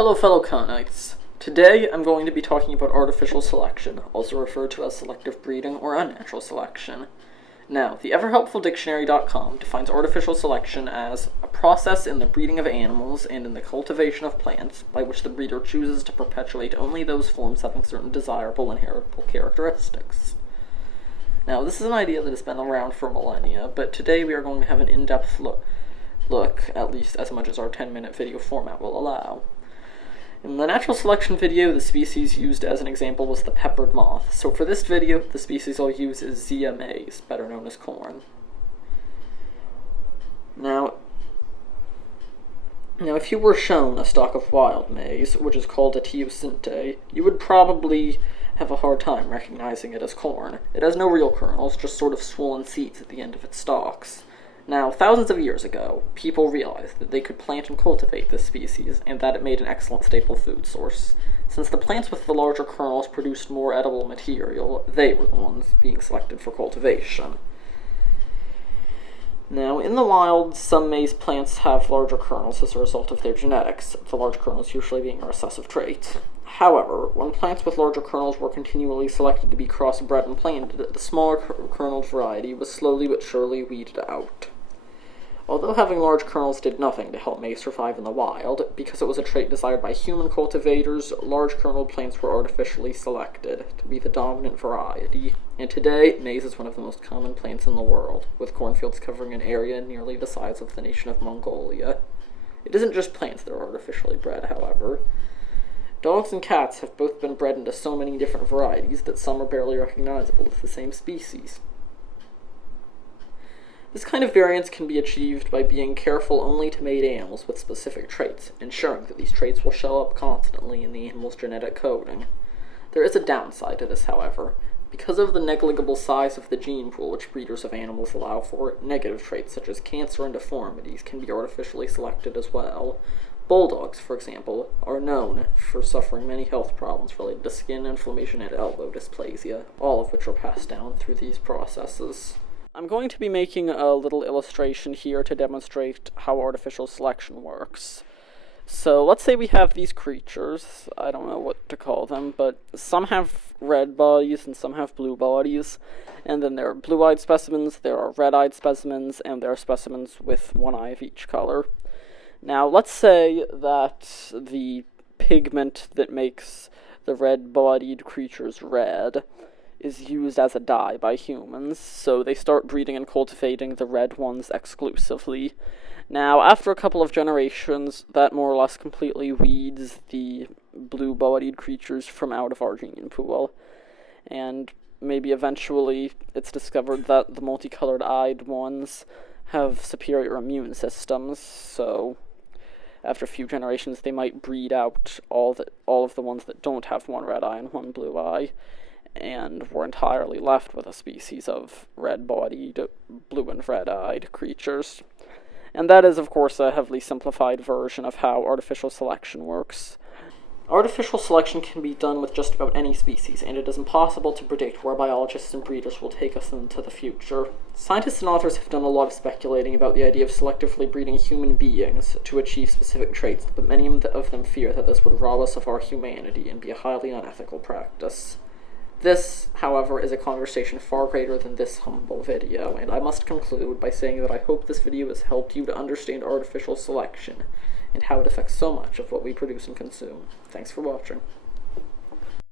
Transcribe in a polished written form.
Hello fellow Conites. Today I'm going to be talking about artificial selection, also referred to as selective breeding or unnatural selection. Now, the everhelpfuldictionary.com defines artificial selection as a process in the breeding of animals and in the cultivation of plants by which the breeder chooses to perpetuate only those forms having certain desirable inheritable characteristics. Now, this is an idea that has been around for millennia, but today we are going to have an in-depth look, at least as much as our 10-minute video format will allow. In the natural selection video, the species used as an example was the peppered moth, so for this video, the species I'll use is Zea mays, better known as corn. Now, if you were shown a stalk of wild maize, which is called a teosinte, you would probably have a hard time recognizing it as corn. It has no real kernels, just sort of swollen seeds at the end of its stalks. Now, thousands of years ago, people realized that they could plant and cultivate this species, and that it made an excellent staple food source. Since the plants with the larger kernels produced more edible material, they were the ones being selected for cultivation. Now, in the wild, some maize plants have larger kernels as a result of their genetics, the large kernels usually being a recessive trait. However, when plants with larger kernels were continually selected to be crossbred and planted, the smaller kerneled variety was slowly but surely weeded out. Although having large kernels did nothing to help maize survive in the wild, because it was a trait desired by human cultivators, large kerneled plants were artificially selected to be the dominant variety, and today, maize is one of the most common plants in the world, with cornfields covering an area nearly the size of the nation of Mongolia. It isn't just plants that are artificially bred, however. Dogs and cats have both been bred into so many different varieties that some are barely recognizable as the same species. This kind of variance can be achieved by being careful only to mate animals with specific traits, ensuring that these traits will show up constantly in the animal's genetic coding. There is a downside to this, however. Because of the negligible size of the gene pool which breeders of animals allow for, negative traits such as cancer and deformities can be artificially selected as well. Bulldogs, for example, are known for suffering many health problems related to skin inflammation and elbow dysplasia, all of which are passed down through these processes. I'm going to be making a little illustration here to demonstrate how artificial selection works. So let's say we have these creatures, I don't know what to call them, but some have red bodies and some have blue bodies, and then there are blue-eyed specimens, there are red-eyed specimens, and there are specimens with one eye of each color. Now let's say that the pigment that makes the red-bodied creatures red is used as a dye by humans, so they start breeding and cultivating the red ones exclusively. Now, after a couple of generations, that more or less completely weeds the blue-bodied creatures from out of our gene pool, and maybe eventually it's discovered that the multicolored-eyed ones have superior immune systems, so after a few generations they might breed out all of the ones that don't have one red eye and one blue eye, and we're entirely left with a species of red-bodied, blue and red-eyed creatures. And that is, of course, a heavily simplified version of how artificial selection works. Artificial selection can be done with just about any species, and it is impossible to predict where biologists and breeders will take us into the future. Scientists and authors have done a lot of speculating about the idea of selectively breeding human beings to achieve specific traits, but many of them fear that this would rob us of our humanity and be a highly unethical practice. This, however, is a conversation far greater than this humble video, and I must conclude by saying that I hope this video has helped you to understand artificial selection and how it affects so much of what we produce and consume. Thanks for watching.